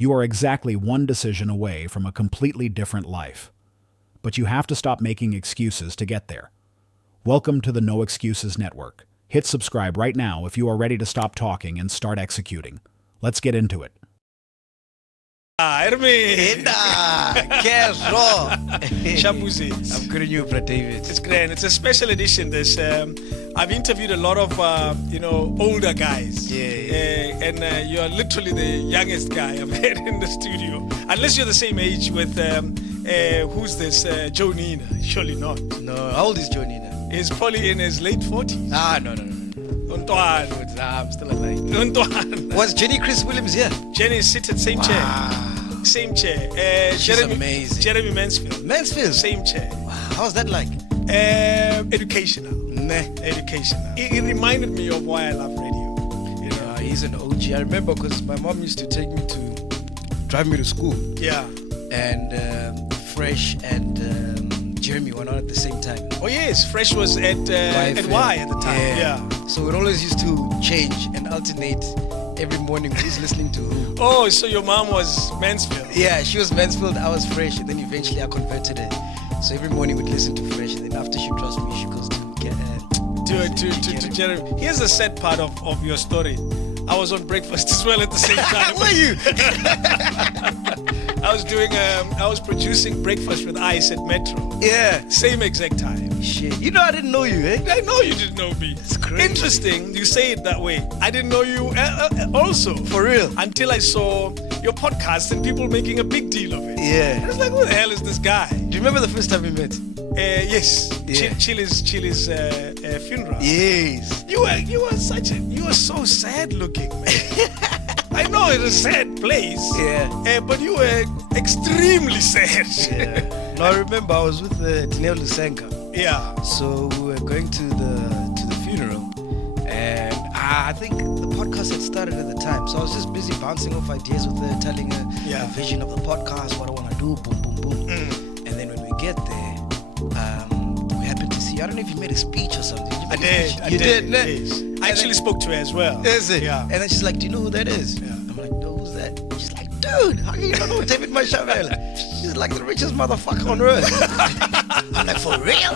You are exactly one decision away from a completely different life. But you have to stop making excuses to get there. Welcome to the No Excuses Network. Hit subscribe right now if you are ready to stop talking and start executing. Let's get into it. Shabuzi. I'm good at you, Brad David. It's grand. It's a special edition. This I've interviewed a lot of older guys. And you're literally the youngest guy I've had in the studio. Unless you're the same age with who's this? Joe Nina. Surely not. No, how old is Joe Nina? He's probably in his late 40s. No. Untwan. I'm still alive. Untwan. Was Jenny Chris Williams here? Jenny sits at same chair. Same chair. She's amazing. Jeremy Mansfield. Mansfield? Same chair. Wow. How's that like? Educational. Nah. Educational. It reminded me of why I love radio. You know? He's an OG. I remember because my mom used to drive me to school. Yeah. And Fresh and Jeremy were on at the same time. Oh yes, Fresh was at Y at the time. Yeah. So it always used to change and alternate every morning who's listening to who. Oh, so your mom was Mansfield? Yeah, she was Mansfield, I was Fresh, and then eventually I converted her. So every morning we'd listen to Fresh, and then after she drops me, she goes to Jeremy. Here's the sad part of your story. I was on breakfast as well at the same time. Were you? I was producing Breakfast with Ice at Metro. Yeah. Same exact time. Shit. You know I didn't know you, eh? I know you didn't know me. It's crazy. Interesting you say it that way. I didn't know you also. For real? Until I saw your podcast and people making a big deal of it. Yeah. I was like, who the hell is this guy? Do you remember the first time we met? Yes. Yeah. Chili's funeral. Yes. You were so sad looking, man. I know it's a sad place. Yeah. But you were extremely sad. Yeah. No, I remember I was with Dineo Lusenka. Yeah. So we were going to the funeral, and I think the podcast had started at the time. So I was just busy bouncing off ideas with her, telling her the vision of the podcast, what I want to do, boom, boom, boom. And then when we get there, we happened to see, I don't know if you made a speech or something. I did. You did? Yes. I actually spoke to her as well. Is it? Yeah. And then she's like, do you know who that is? Yeah. I'm like, no, who's that? She's like, dude, how can you not know David Mashavela? He's like the richest motherfucker on earth. I'm like, for real?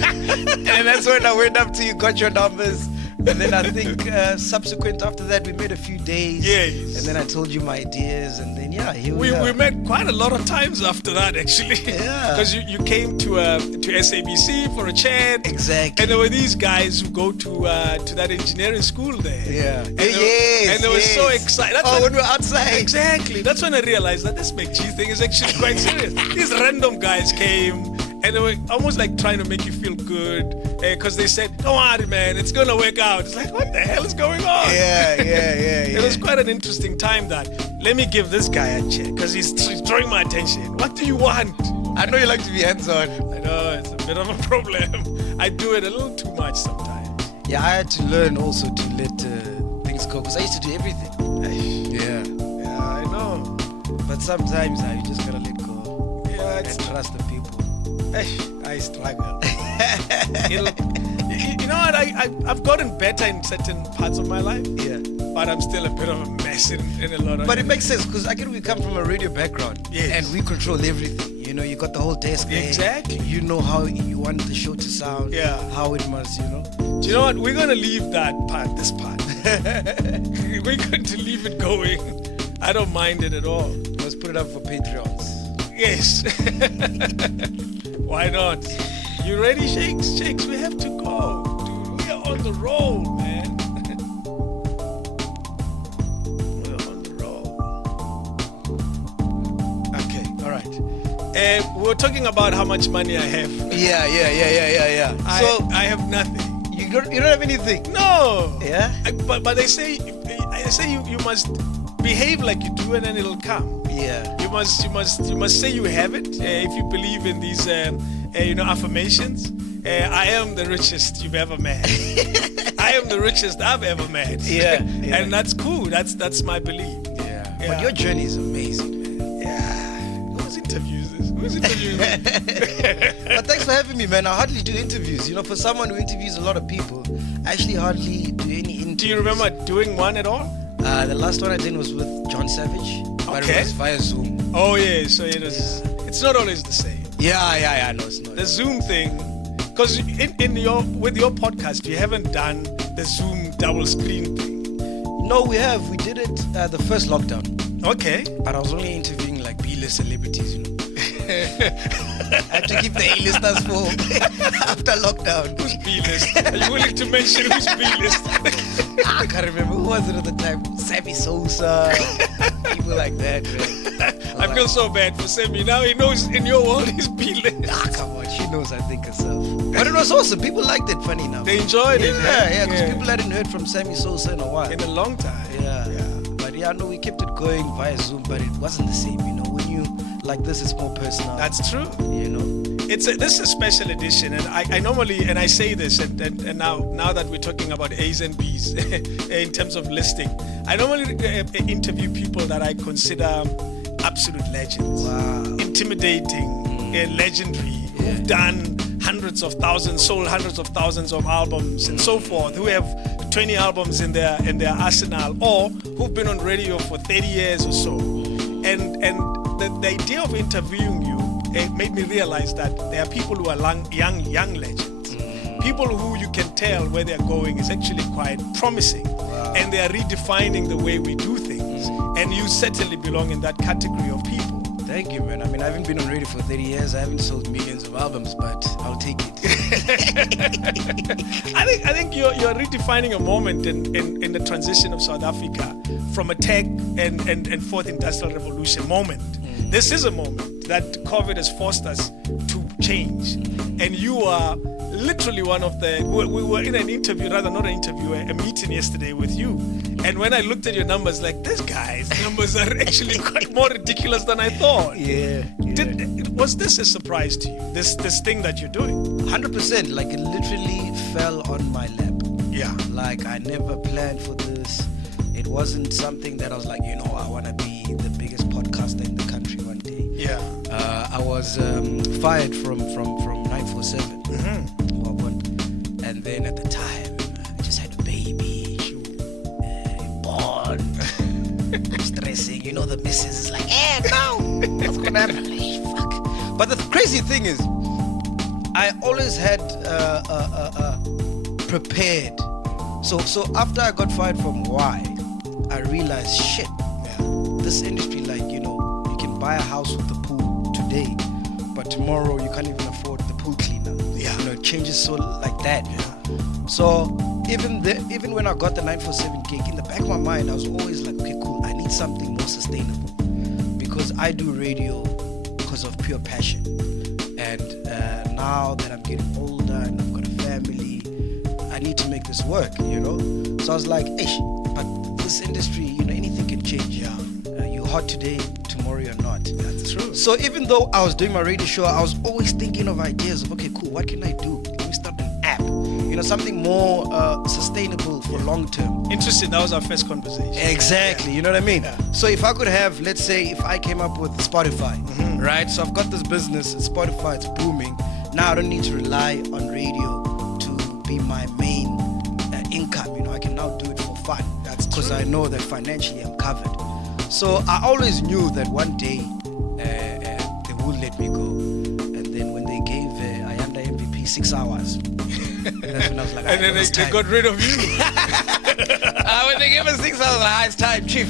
And that's when I went up to you, got your numbers. And then I think subsequent after that, we met a few days. Yes. And then I told you my ideas. And then, here we are. We met quite a lot of times after that, actually. Yeah. Because you came to SABC for a chat. Exactly. And there were these guys who go to that engineering school there. Yeah. And they were so excited. When we were outside. Exactly. That's when I realized that this Macg thing is actually quite serious. These random guys came. And they were almost like trying to make you feel good because they said, don't worry, man, it's going to work out. It's like, what the hell is going on? Yeah. It was quite an interesting time that, let me give this guy a check because he's drawing my attention. What do you want? I know you like to be hands-on. I know, it's a bit of a problem. I do it a little too much sometimes. Yeah, I had to learn also to let things go because I used to do everything. Yeah, I know. But sometimes you just got to let go and trust the people. I struggle. You know what? I've gotten better in certain parts of my life. Yeah. But I'm still a bit of a mess in a lot of. But it makes sense because again we come from a radio background. Yes. And we control everything. You know, you got the whole desk there. Exactly. You know how you want the show to sound. Yeah. How it must, Do you know what? We're gonna leave this part. We're going to leave it going. I don't mind it at all. Let's put it up for Patreons. Yes. Why not? You ready, Shakes? Shakes, we have to go. Dude, we are on the roll, man. We're on the roll. Okay, all right. We're talking about how much money I have. Yeah. I have nothing. You don't have anything? No. Yeah? But they say you must behave like you do and then it'll come. Yeah. You must say you have it if you believe in these affirmations. I am the richest you've ever met. I am the richest I've ever met. Yeah. And that's cool. That's my belief. Yeah. But your journey is amazing, man. Yeah. Who's interviewing me? But thanks for having me, man. I hardly do interviews. For someone who interviews a lot of people, I actually hardly do any interviews. Do you remember doing one at all? The last one I did was with John Savage. but Okay. it was via Zoom. Oh yeah, so it's not always the same. Yeah, no, it's not. The Zoom thing, because with your podcast, you haven't done the Zoom double screen thing. No, we have. We did it the first lockdown, Okay. but I was only interviewing like B-list celebrities, you know. I had to keep the A-listers for after lockdown. Who's B-list? Are you willing to mention who's B-list? I can't remember who was it at the time. Sammy Sosa, people like that. Man. I feel so bad for Sammy. Now he knows in your world he's B-list. Come on, she knows. I think herself. But it was awesome. People liked it. Funny enough. They enjoyed it. Yeah, because people hadn't heard from Sammy Sosa in a while. In a long time. Yeah. But yeah, no, we kept it going via Zoom, but it wasn't the same. You know, when you like this, it's more personal. That's true. You know. This is a special edition, and I normally, and I say this, and now that we're talking about A's and B's in terms of listing, I normally interview people that I consider absolute legends, intimidating, legendary, who've done hundreds of thousands, sold hundreds of thousands of albums, and so forth, who have 20 albums in their arsenal, or who've been on radio for 30 years or so, and the idea of interviewing you. It made me realize that there are people who are young legends. People who you can tell where they're going is actually quite promising. And they are redefining the way we do things. And you certainly belong in that category of people. Thank you, man. I mean, I haven't been on radio for 30 years. I haven't sold millions of albums, but I'll take it. I think you're redefining a moment in the transition of South Africa from a tech and fourth industrial revolution moment. This is a moment that COVID has forced us to change. And you are literally one of the... We were in an interview, rather not an interview, a meeting yesterday with you. And when I looked at your numbers, like, this guy's numbers are actually quite more ridiculous than I thought. Yeah. Was this a surprise to you, this thing that you're doing? 100%. Like, it literally fell on my lap. Yeah. Like, I never planned for this. It wasn't something that I was like, you know, I want to be the biggest podcaster in the country one day. Yeah. I was fired from 947. And then at the time, I just had a baby, born, stressing. You know, the missus is like, no, what's going to happen? I'm like, fuck. But the crazy thing is, I always had prepared. So after I got fired from Y, I realized, shit, this industry, like, you know, you can buy a house with a pool today, but tomorrow you can't even afford the pool cleaner. Yeah. You know, it changes so like that. So even when I got the 947 gig, in the back of my mind, I was always like, okay, cool, I need something more sustainable, because I do radio because of pure passion. And now that I'm getting older and I've got a family, I need to make this work, you know? So I was like, but this industry, you know, anything can change. You're hot today, tomorrow you're not. That's true. So even though I was doing my radio show, I was always thinking of ideas of, okay, cool, what can I do? Let me start an app. You know, something more sustainable for long term. Interesting. That was our first conversation. Exactly. You know what I mean? So if I could have, let's say, if I came up with Spotify, right? So I've got this business, Spotify, it's booming. Now I don't need to rely on radio to be my main income. You know, I can now do it for fun. That's because true. I know that financially I'm covered. So I always knew that one day they would let me go. And then when they gave Ayanda MVP 6 hours, that's when I was like, And then they got rid of you. when they gave us 6 hours, it's time, chief.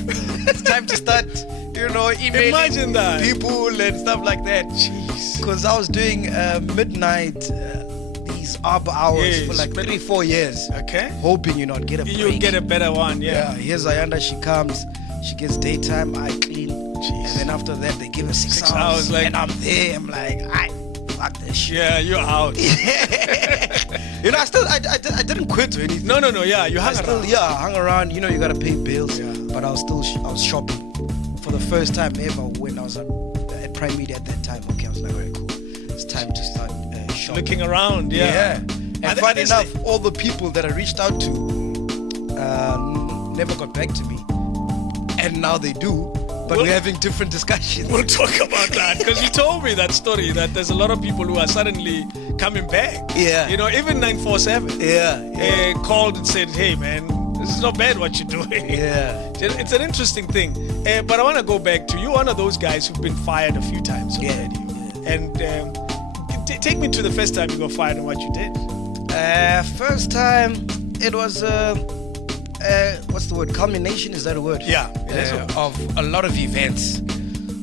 It's time to start, you know, emailing Imagine that. people and stuff like that. Jeez. Because I was doing midnight, these arbor hours for like 3-4 years. Okay. Hoping, you know, I'd get a break. You get a better one, yeah. Here's Ayanda, she comes, she gets daytime, I clean. Jeez. And then after that, they give her 6 6 hours. hours, like- and I'm there, I'm like, fuck this shit. Yeah, you're out. You know, I didn't quit or anything. No, yeah, you hung around. Hung around. You know, you gotta pay bills. Yeah. But I was shopping for the first time ever when I was at Prime Media at that time. Okay, I was like, alright, cool. It's time to start shopping. Looking around, yeah. And funny enough, all the people that I reached out to never got back to me, and now they do. But we're having different discussions. We'll talk about that, because you told me that story, that there's a lot of people who are suddenly coming back. Yeah. You know, even 947 called and said, hey man, this is not bad what you're doing. Yeah. It's an interesting thing. But I want to go back to you. One of those guys who've been fired a few times on radio. And take me to the first time you got fired and what you did. First time, it was what's the word? Culmination, is that a word? Yeah, it is. Of a lot of events.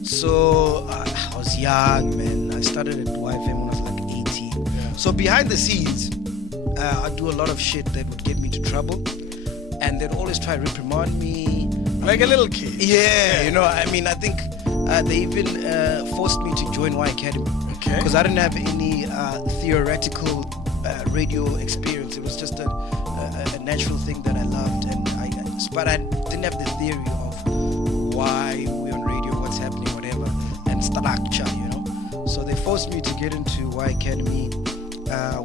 So I was young, man. I started at YFM when I was like 18. Yeah. So behind the scenes, I do a lot of shit that would get me to trouble, and they'd always try to reprimand me. Like a little kid. Yeah, you know, I mean, I think they even forced me to join Y Academy. Okay. Because I didn't have any theoretical radio experience. It was just a natural thing that I loved, but I didn't have the theory of why we're on radio, what's happening, whatever, and structure, you know. So they forced me to get into Y Academy,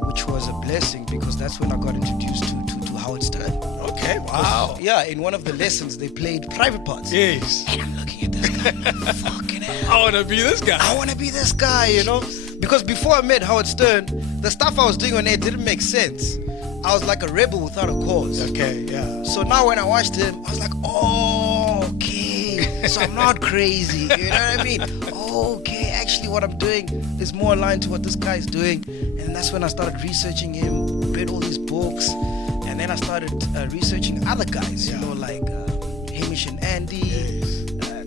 which was a blessing because that's when I got introduced to Howard Stern. Okay, wow. Yeah, in one of the lessons they played private parts. Yes. And I'm looking at this guy, fucking hell. I want to be this guy. I want to be this guy, you know. Because before I met Howard Stern, the stuff I was doing on air didn't make sense. I was like a rebel without a cause. Okay, yeah. So now when I watched him, I was like, oh, okay. So I'm not crazy. You know what I mean? Okay, actually what I'm doing is more aligned to what this guy's doing. And that's when I started researching him, read all these books. And then I started researching other guys, you know, like Hamish and Andy,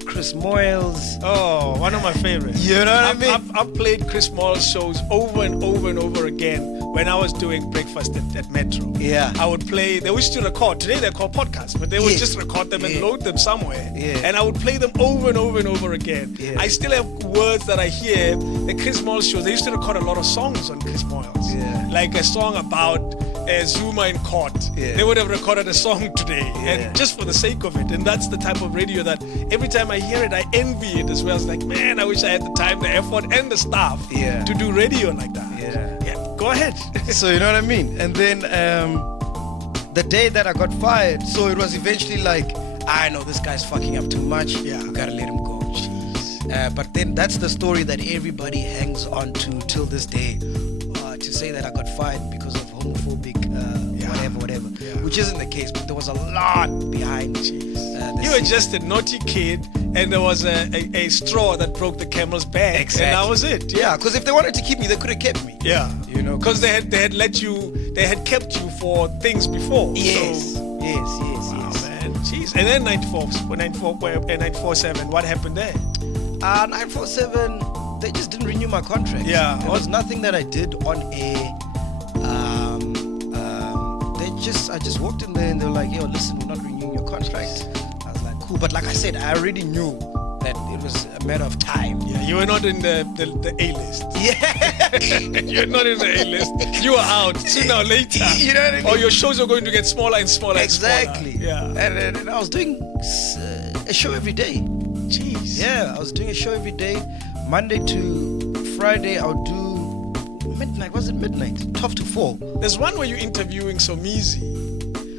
Chris Moyles. Oh, one of my favorites. You know what I mean? I've played Chris Moyles shows over and over and over again when I was doing breakfast at Metro. Yeah. I would play, they used to record, today they're called podcasts, but they would just record them and load them somewhere. Yeah. And I would play them over and over and over again. Yeah. I still have words that I hear. The Chris Moyles shows, they used to record a lot of songs on Chris Moyles. Yeah. Like a song about Zuma in court. Yeah. They would have recorded a song today, and just for the sake of it. And that's the type of radio that every time I hear it, I envy it as well. It's like, man, I wish I had the time, the effort, and the staff to do radio like that. Yeah. Go ahead. So you know what I mean? And then the day that I got fired, so it was eventually like, I know this guy's fucking up too much. Yeah, we gotta let him go. But then that's the story that everybody hangs on to till this day. To say that I got fired because of homophobic whatever, which isn't the case, but there was a lot behind it. You were just a naughty kid, and there was a straw that broke the camel's back, exactly. And that was it. Yeah, because if they wanted to keep me, they could have kept me. Yeah, you know, because they had let you, they had kept you for things before. Yes, so, yes. Wow, man, jeez. And then 947, what happened there? 947. They just didn't renew my contract. Yeah. There was nothing that I did on air. I just walked in there and they were like, yo, listen, we're not renewing your contract. I was like, cool. But like I said, I already knew that it was a matter of time. Yeah, you were not in the A-list. Yeah. You're not in the A-list. You were out sooner or later. You know what I mean? Or your shows are going to get smaller and smaller exactly. and smaller. Yeah. And I was doing a show every day. Jeez. Yeah, I was doing a show every day. Monday to Friday, I would do midnight. Was it midnight? 12 to 4. There's one where you're interviewing Somizi.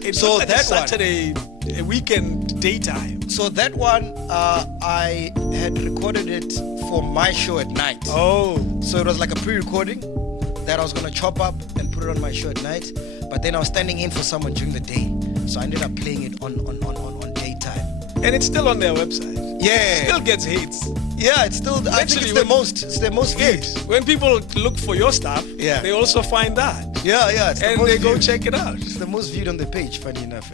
It's so like that Saturday, a weekend daytime. So that one, I had recorded it for my show at night. Oh. So it was like a pre-recording that I was going to chop up and put it on my show at night. But then I was standing in for someone during the day. So I ended up playing it on daytime. And it's still on their website. Yeah. Still gets hits. Yeah, it's still, I think it's the most viewed. Yes. When people look for your stuff, they also find that. Yeah, it's the and most they go viewed. check it out. It's the most viewed on the page, funny enough.